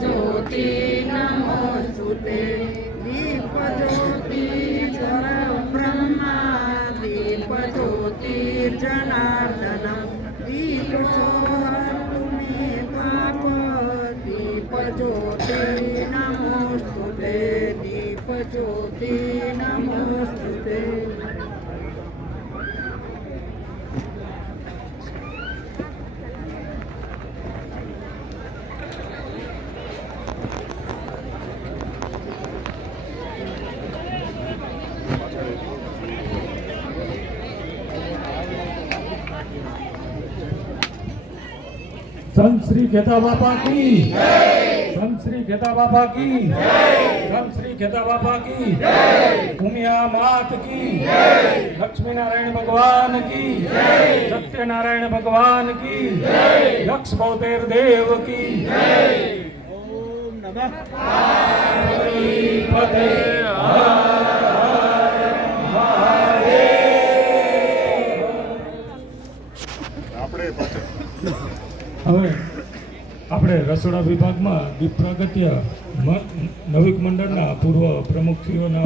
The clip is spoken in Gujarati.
જ્યોતિ નમો સુતે દીપ જ્યોતિ જર બ્રહ્મા દીપ જ્યોતિ જનાર્દન દીપ જોહર પાપ દીપ જ્યોતિ નમો દીપ જ્યોતિ સંત શ્રી ખેતા બાપા કી સંત શ્રી ખેતા બાપા કી સંત શ્રી ખેતા બાપા કી ભૂમિયા માત કી લક્ષ્મી નારાયણ ભગવાન કી સત્યનારાયણ ભગવાન કી લક્ષ બૌતેર દેવ કી ઓમ નમઃ. પતે હવે આપણે રસોડા વિભાગમાં દીપ નવિક મંડળના પૂર્વ પ્રમુખશ્રીઓના